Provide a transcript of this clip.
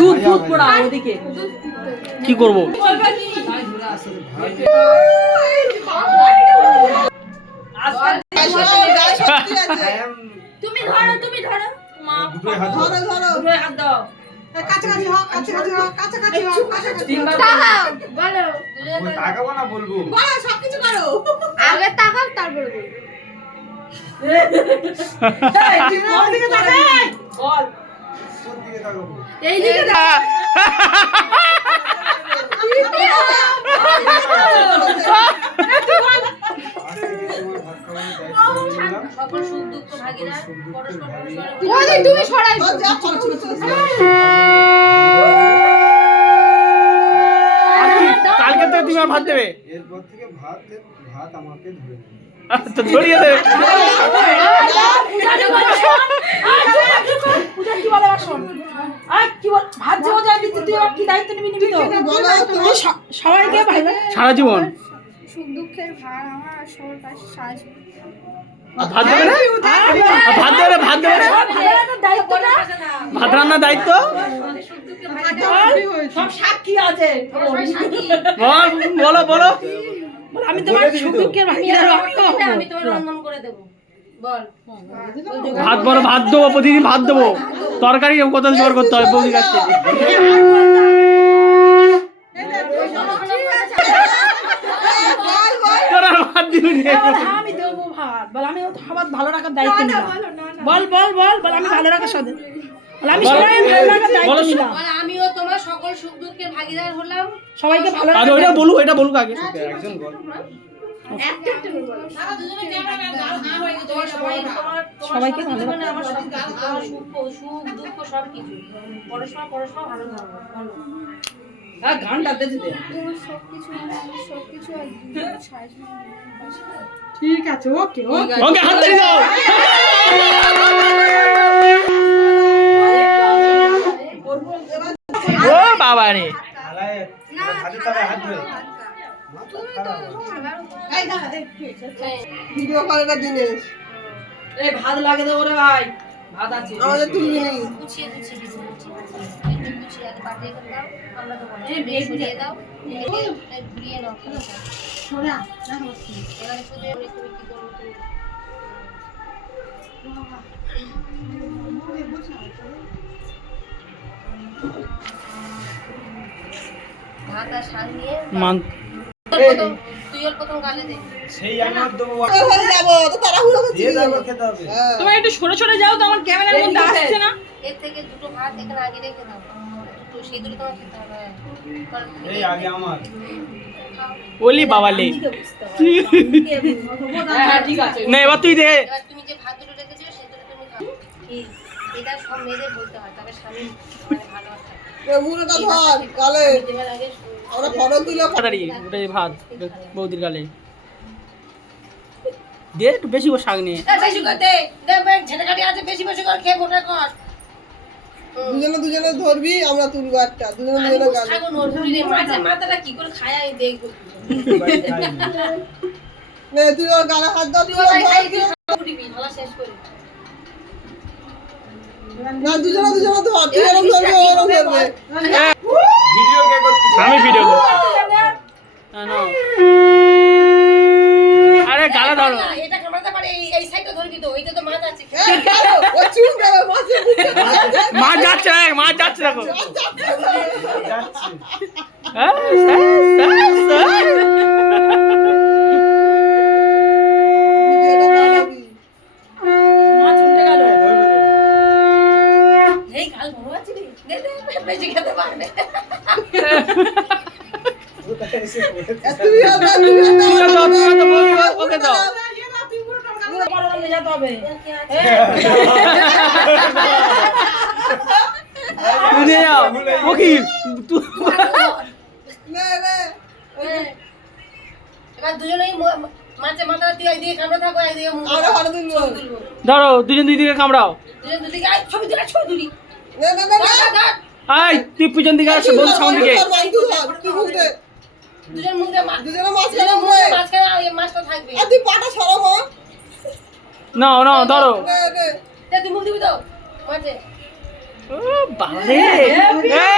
দুধ দুধ পোড়া ওদিকে কি করব? তুমি ধরো তুমি ধরো মা ধরো ধরো হাত দাও কাছাকাছি হও কাছাকাছি হও কাছাকাছি হও কাছাকাছি তাকাও বলো ও তাকাবো না বলবো বলো সব কিছু করো আগে তাকাও তারপরে বলবো এই তুমি ওদিকে তাকাও বল কোন দিকে তাকাবো এই দিকে তাকাও সকল সুখ দুঃখ ভাগীরা পরস্পর পরস্পর তুমি ছড়াই কালকে তো তুমি ভাত দেবে, এরপর থেকে ভাত আমাকে ধরে দেবে। তো ধরিয়ে দেবে। সবাইকে সারা জীবন সুখ দুঃখের ভার আমার সবার পাশে সাহায্য ভাত দেবে না? ভাত দেবে না? ভাত দেবে না? ভাত রান্নার দায়িত্ব সব সাক্ষী আছে বলো বলো। আমি তোমার সুখ দুঃখের ভাগিদার আমি তোমার রন্ধন করে দেব বল ভাত বলো, ভাত দেবো, প্রতিদিন ভাত দেবো, তরকারি কত জোগাড় করতে হয় বৌদির কাছ থেকে। আমি দেবো ভাত বল আমি খাবার ভালো রাখার দায়িত্ব নিলাম বল বল বল বল আমি ভালো রাখার সাথে আমি সবাই ভালো রাখার দায়িত্ব নিলাম আমিও তোমার সকল সুখ দুঃখের ভাগিদার হলাম সবাইকে ভালো রাখার ওইটা বলুক, এটা বলুক আগে। একজন বল। সবাইকে ভালো আমার সুখ দুঃখ সব কিছু পরস্পর পরস্পর ভালো থাকবো ভালো গানটা দিতে দে তোমার সবকিছু আমি সবকিছু সাহায্য ঠিক আছে ওকে ওকে ওকে হাত ধরে দাও। ও বাবা রে, হাতে তবে হাত ধরে। ভিডিও করে না দিনেশ এই ভাত লাগে দে ওরে ভাই ভাত আছে আমাদের তুলবি নেই গুছিয়ে গুছিয়ে দিচ্ছি একটু গুছিয়ে আগে পাঠিয়ে দাও আমরা তো বলে ঘুরিয়ে দাও ঘুরিয়ে নাও সোনা না এবারে শুধু আমি তুমি কি করবো ভাত আর শাক নিয়ে তুই ওর প্রথম গালে দে সেই আমি আর দেবো। যাবো তো তাড়াহুড়ো করছি দিয়ে দেবো, খেতে হবে। তোমার একটু সরে সরে যাও তো আমার ক্যামেরার মধ্যে আসছে না এর থেকে দুটো ভাত এখানে আগে রেখে দাও দুটো সেই দুটো তোমার খেতে হবে এই আগে আমার। ওলি বাবা লে। হ্যাঁ ঠিক আছে না এবার তুই দে। এবার তুমি যে ভাত দুটো রেখেছো সেই দুটো তুমি খাও কি এটা সব মেয়েদের বলতে হয় তবে স্বামী মানে ভালো থাকে মুড়োটা ধর গালে দেওয়ার আগে আমরা ফটো দিলে তাড়াতাড়ি ওটা ভাত বৌদির গালে দে, একটু বেশি করে শাক নিয়ে। বেশি করতে ঝেঁটাকাটি আছে বেশি বেশি করে খেয়ে মোটা কর দুজনে ধরবি আমরা তুলবো একটা দুজনে গালে ছাগল নড়বি রে মাথাটা কি করে খায় আমি দেখবো নে তুই ওর গালে হাত দাও তুই ওর উঠবি ঢালা শেষ করে না দুজনে ধর তুই এরকম ধরবে ও এরকম ধরবে ভিডিও কে করছিস? আমি ভিডিও করছি। না না আরে গালা ধরো। এটা কামড়াতে পারে এই সাইডে ধরবি তো ওইটা তো মাছ আছে ও চুল দেবে মাঝে মা যাচ্ছে না, মা যাচ্ছে দেখো। যাচ্ছি। হ্যাঁ, মাছ উঠে গেল এই কাল বড় আছে রে দে দে বেশি খেতে পারবে কোথায় এসে পড়েছিস? তুই ওকে দাও। বড় নিয়ে যেতে হবে তুই নিয়ে যাও। ও কি নে নে এবার দুজনেই মাছে মাথা তুই একদিকে কামড়ে থাকো একদিকে মুখ আমরা ফটো তুলবো ধরো, দুজন দুই দিকে কামড়াও। দুজন দুদিকে আয় ছবি তুলি নে নে নে আই তুই পিছন দিকে আসো, বৌদি সামনে দিকে। তুই মুখ দে দুজন মুখে দুজনে মাঝখানে মুখে মাঝখানে এই মাছটা থাকবে আর তুই পাটা সরাবো নাও নাও ধরো। নে নে দে তুই মুখ দিবি তো মাছে ও বাবা রে